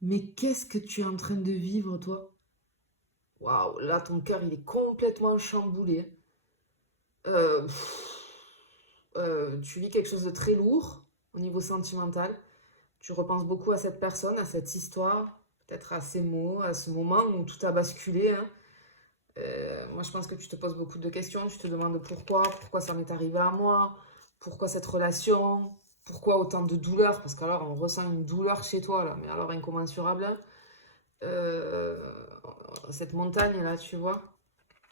Mais qu'est-ce que tu es en train de vivre, toi? Waouh, là, ton cœur, il est complètement chamboulé. Tu vis quelque chose de très lourd au niveau sentimental. Tu repenses beaucoup à cette personne, à cette histoire, peut-être à ces mots, à ce moment où tout a basculé, hein. Moi, je pense que tu te poses beaucoup de questions. Tu te demandes pourquoi ça m'est arrivé à moi, pourquoi cette relation, pourquoi autant de douleur, parce qu'alors on ressent une douleur chez toi, là, mais alors incommensurable, hein. Euh, cette montagne-là, tu vois,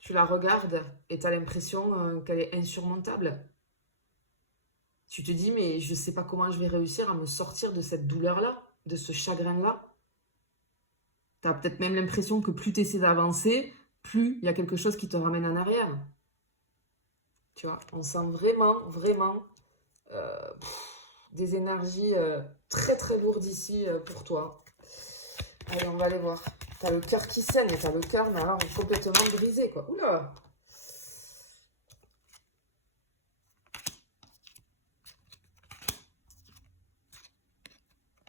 tu la regardes et tu as l'impression qu'elle est insurmontable. Tu te dis, mais je sais pas comment je vais réussir à me sortir de cette douleur-là, de ce chagrin-là. Tu as peut-être même l'impression que plus tu essaies d'avancer, plus il y a quelque chose qui te ramène en arrière. Tu vois, on sent vraiment, vraiment des énergies très très lourdes ici pour toi. Allez, on va aller voir. T'as le cœur qui saigne, t'as le cœur, mais alors complètement brisé, quoi. Oula!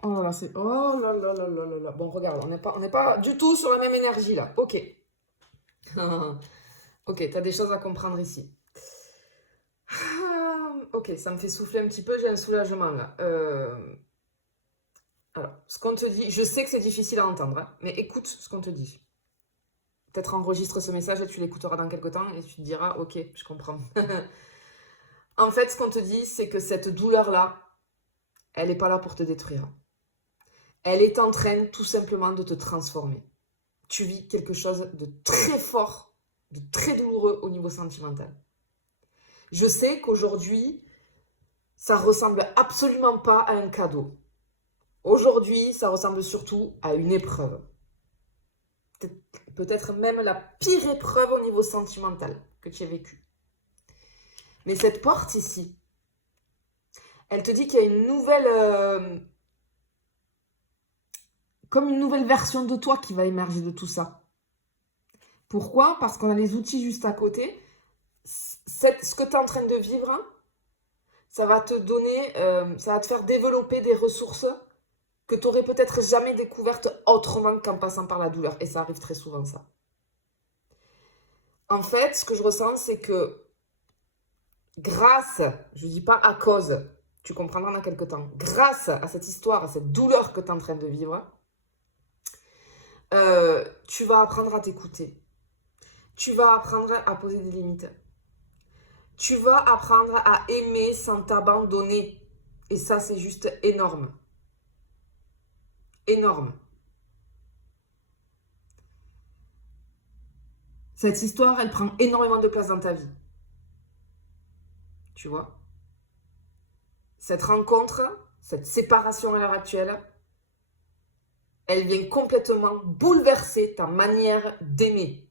Oh là là, c'est... Oh là là là là là là. Bon, regarde, on n'est pas du tout sur la même énergie, là. Ok. Ok, t'as des choses à comprendre ici. Ok, ça me fait souffler un petit peu, j'ai un soulagement, là. Alors, ce qu'on te dit, je sais que c'est difficile à entendre, hein, mais écoute ce qu'on te dit. Peut-être enregistre ce message et tu l'écouteras dans quelques temps et tu te diras, ok, je comprends. En fait, ce qu'on te dit, c'est que cette douleur-là, elle n'est pas là pour te détruire. Elle est en train tout simplement de te transformer. Tu vis quelque chose de très fort, de très douloureux au niveau sentimental. Je sais qu'aujourd'hui, ça ressemble absolument pas à un cadeau. Aujourd'hui, ça ressemble surtout à une épreuve. Peut-être même la pire épreuve au niveau sentimental que tu as vécue. Mais cette porte ici, elle te dit qu'il y a une nouvelle, comme une nouvelle version de toi qui va émerger de tout ça. Pourquoi? Parce qu'on a les outils juste à côté. Ce que tu es en train de vivre, hein, ça va te donner, ça va te faire développer des ressources que tu n'aurais peut-être jamais découvertes autrement qu'en passant par la douleur. Et ça arrive très souvent, ça. En fait, ce que je ressens, c'est que grâce, je ne dis pas à cause, tu comprendras dans quelques temps, grâce à cette histoire, à cette douleur que tu es en train de vivre, tu vas apprendre à t'écouter. Tu vas apprendre à poser des limites. Tu vas apprendre à aimer sans t'abandonner. Et ça, c'est juste énorme. Énorme. Cette histoire, elle prend énormément de place dans ta vie. Tu vois? Cette rencontre, cette séparation à l'heure actuelle, elle vient complètement bouleverser ta manière d'aimer.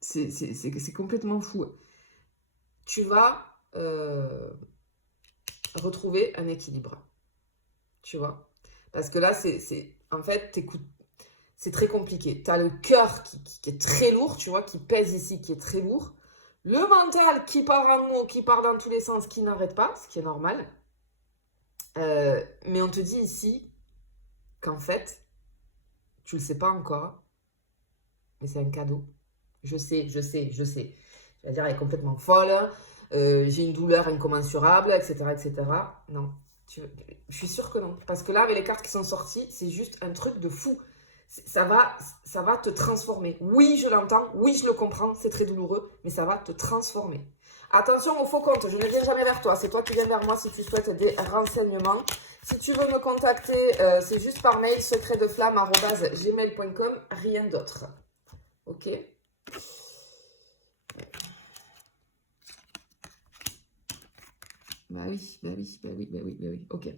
C'est complètement fou. Tu vas retrouver un équilibre. Tu vois? Parce que là, en fait, c'est très compliqué. Tu as le cœur qui est très lourd, tu vois, qui pèse ici, qui est très lourd. Le mental qui part en mots, qui part dans tous les sens, qui n'arrête pas, ce qui est normal. Mais on te dit ici qu'en fait, tu le sais pas encore, mais c'est un cadeau. Je sais, je sais, je sais. Tu vas dire, elle est complètement folle, j'ai une douleur incommensurable, etc., etc. Non, je suis sûre que non. Parce que là, avec les cartes qui sont sorties, c'est juste un truc de fou. Ça va, ça va te transformer. Oui, je l'entends, oui, je le comprends, c'est très douloureux, mais ça va te transformer. Attention au faux compte, je ne viens jamais vers toi, c'est toi qui viens vers moi si tu souhaites des renseignements. Si tu veux me contacter, c'est juste par mail secretdeflamme@gmail.com, rien d'autre. Ok? Bah oui, bah oui, bah oui, bah oui, bah oui. Ok.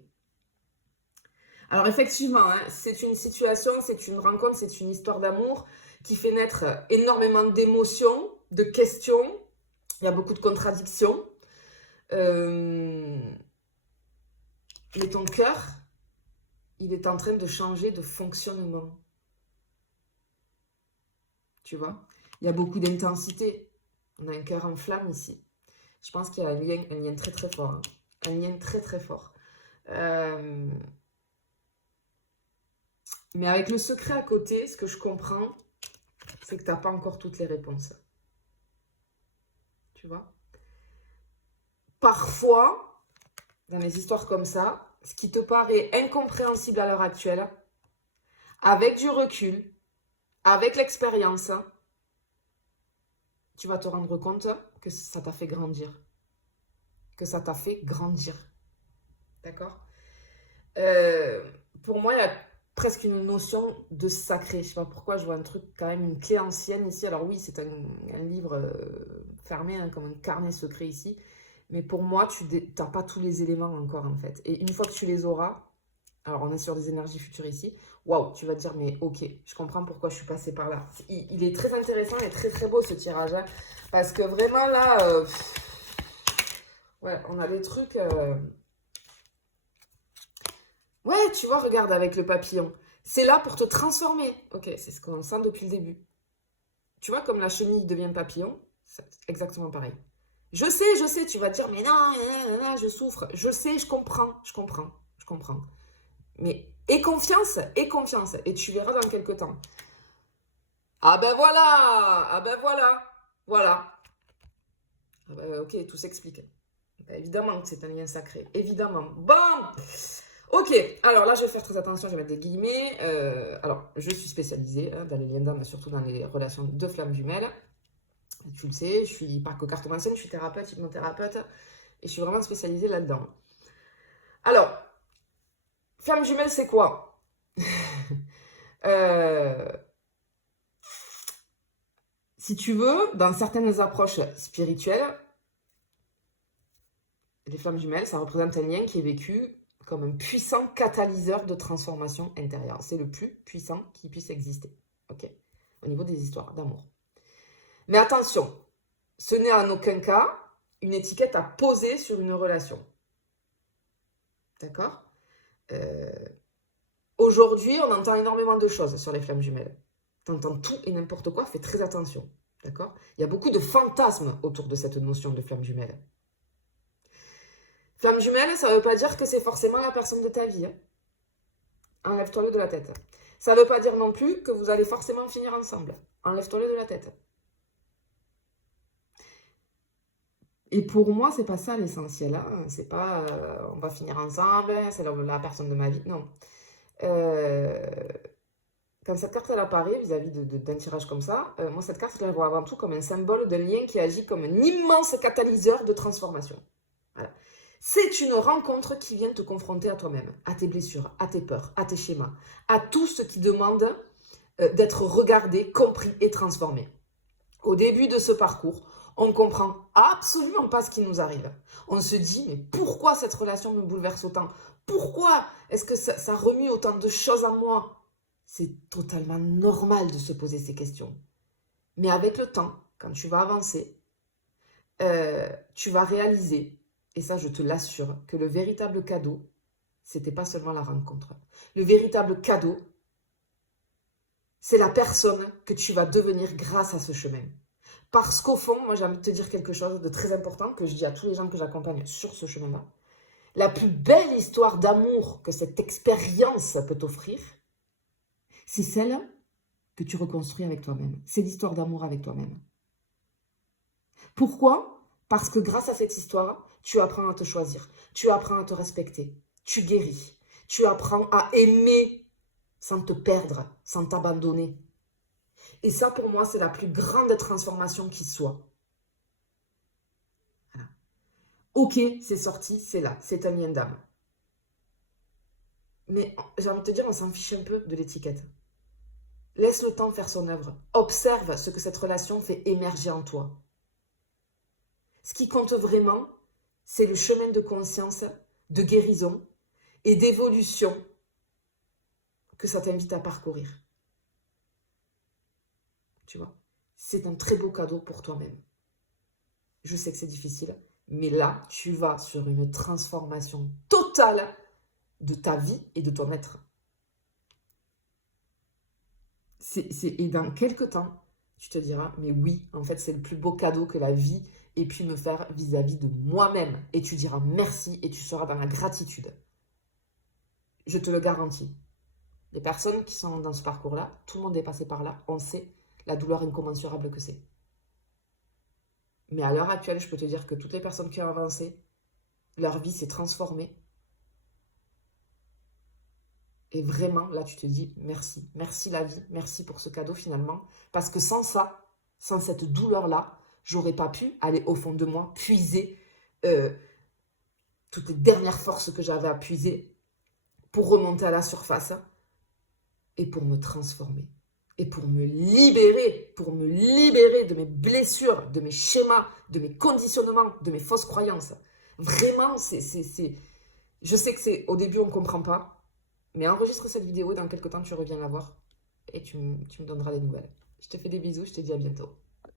Alors effectivement, hein, c'est une situation, c'est une rencontre, c'est une histoire d'amour qui fait naître énormément d'émotions, de questions. Il y a beaucoup de contradictions. Euh, mais ton cœur, il est en train de changer de fonctionnement. Tu vois? Il y a beaucoup d'intensité. On a un cœur en flamme ici. Je pense qu'il y a un lien très très fort, hein. Un lien très très fort. Euh, mais avec le secret à côté, ce que je comprends, c'est que tu n'as pas encore toutes les réponses. Tu vois? Parfois, dans les histoires comme ça, ce qui te paraît incompréhensible à l'heure actuelle, avec du recul, avec l'expérience, tu vas te rendre compte que ça t'a fait grandir. Que ça t'a fait grandir. D'accord? Euh, pour moi, il y a presque une notion de sacré. Je sais pas pourquoi, je vois un truc, quand même, une clé ancienne ici. Alors oui, c'est un livre fermé, hein, comme un carnet secret ici. Mais pour moi, tu n'as pas tous les éléments encore, en fait. Et une fois que tu les auras, alors on est sur des énergies futures ici, waouh, tu vas te dire, mais ok, je comprends pourquoi je suis passée par là. Il est très intéressant et très très beau ce tirage, hein, parce que vraiment là, ouais, on a des trucs... Ouais, tu vois, regarde avec le papillon. C'est là pour te transformer. Ok, c'est ce qu'on sent depuis le début. Tu vois, comme la chenille devient papillon, c'est exactement pareil. Je sais, tu vas te dire, mais non, je souffre. Je sais, je comprends, je comprends, je comprends. Mais aie confiance, aie confiance. Et tu verras dans quelques temps. Ah ben voilà, ah ben voilà, voilà. Ah ben, ok, tout s'explique. Ben, évidemment que c'est un lien sacré, évidemment. Bon, ok, alors là je vais faire très attention, je vais mettre des guillemets. Alors, je suis spécialisée dans les liens d'âme, surtout dans les relations de flammes jumelles. Tu le sais, je suis pas que cartomancienne, je suis thérapeute, hypnothérapeute, et je suis vraiment spécialisée là-dedans. Alors, flamme jumelle, c'est quoi? euh, Si tu veux, dans certaines approches spirituelles, les flammes jumelles, ça représente un lien qui est vécu comme un puissant catalyseur de transformation intérieure. C'est le plus puissant qui puisse exister, ok, au niveau des histoires d'amour. Mais attention, ce n'est en aucun cas une étiquette à poser sur une relation. D'accord? euh, Aujourd'hui, on entend énormément de choses sur les flammes jumelles. Tu entends tout et n'importe quoi, fais très attention. D'accord? Il y a beaucoup de fantasmes autour de cette notion de flamme jumelle. Flamme jumelle, ça ne veut pas dire que c'est forcément la personne de ta vie. Hein. Enlève-toi-le de la tête. Ça ne veut pas dire non plus que vous allez forcément finir ensemble. Enlève-toi-le de la tête. Et pour moi, c'est pas ça l'essentiel. Hein. C'est pas on va finir ensemble, c'est la personne de ma vie. Non. Euh, Quand cette carte elle apparaît vis-à-vis d'un tirage comme ça, moi cette carte je la vois avant tout comme un symbole de lien qui agit comme un immense catalyseur de transformation. Voilà. C'est une rencontre qui vient te confronter à toi-même, à tes blessures, à tes peurs, à tes schémas, à tout ce qui demande d'être regardé, compris et transformé. Au début de ce parcours, on ne comprend absolument pas ce qui nous arrive. On se dit, mais pourquoi cette relation me bouleverse autant? Pourquoi est-ce que ça remue autant de choses en moi? C'est totalement normal de se poser ces questions. Mais avec le temps, quand tu vas avancer, tu vas réaliser, et ça je te l'assure, que le véritable cadeau, c'était pas seulement la rencontre. Le véritable cadeau, c'est la personne que tu vas devenir grâce à ce chemin. Parce qu'au fond, moi j'ai envie de te dire quelque chose de très important que je dis à tous les gens que j'accompagne sur ce chemin-là. La plus belle histoire d'amour que cette expérience peut t'offrir, c'est celle que tu reconstruis avec toi-même. C'est l'histoire d'amour avec toi-même. Pourquoi? Parce que grâce à cette histoire, tu apprends à te choisir, tu apprends à te respecter, tu guéris, tu apprends à aimer sans te perdre, sans t'abandonner. Et ça, pour moi, c'est la plus grande transformation qui soit. Voilà. Ok, c'est sorti, c'est là, c'est un lien d'âme. Mais j'ai envie de te dire, on s'en fiche un peu de l'étiquette. Laisse le temps faire son œuvre. Observe ce que cette relation fait émerger en toi. Ce qui compte vraiment, c'est le chemin de conscience, de guérison et d'évolution que ça t'invite à parcourir. Tu vois, c'est un très beau cadeau pour toi-même. Je sais que c'est difficile, mais là, tu vas sur une transformation totale de ta vie et de ton être. Et dans quelques temps, tu te diras, mais oui, en fait, c'est le plus beau cadeau que la vie ait pu me faire vis-à-vis de moi-même. Et tu diras merci et tu seras dans la gratitude. Je te le garantis. Les personnes qui sont dans ce parcours-là, tout le monde est passé par là, on sait la douleur incommensurable que c'est. Mais à l'heure actuelle, je peux te dire que toutes les personnes qui ont avancé, leur vie s'est transformée. Et vraiment, là, tu te dis merci. Merci la vie, merci pour ce cadeau finalement. Parce que sans ça, sans cette douleur-là, j'aurais pas pu aller au fond de moi, puiser toutes les dernières forces que j'avais à puiser pour remonter à la surface et pour me transformer. Et pour me libérer de mes blessures, de mes schémas, de mes conditionnements, de mes fausses croyances. Vraiment, je sais que au début, on ne comprend pas, mais enregistre cette vidéo et dans quelques temps, tu reviens la voir et tu me donneras des nouvelles. Je te fais des bisous, je te dis à bientôt.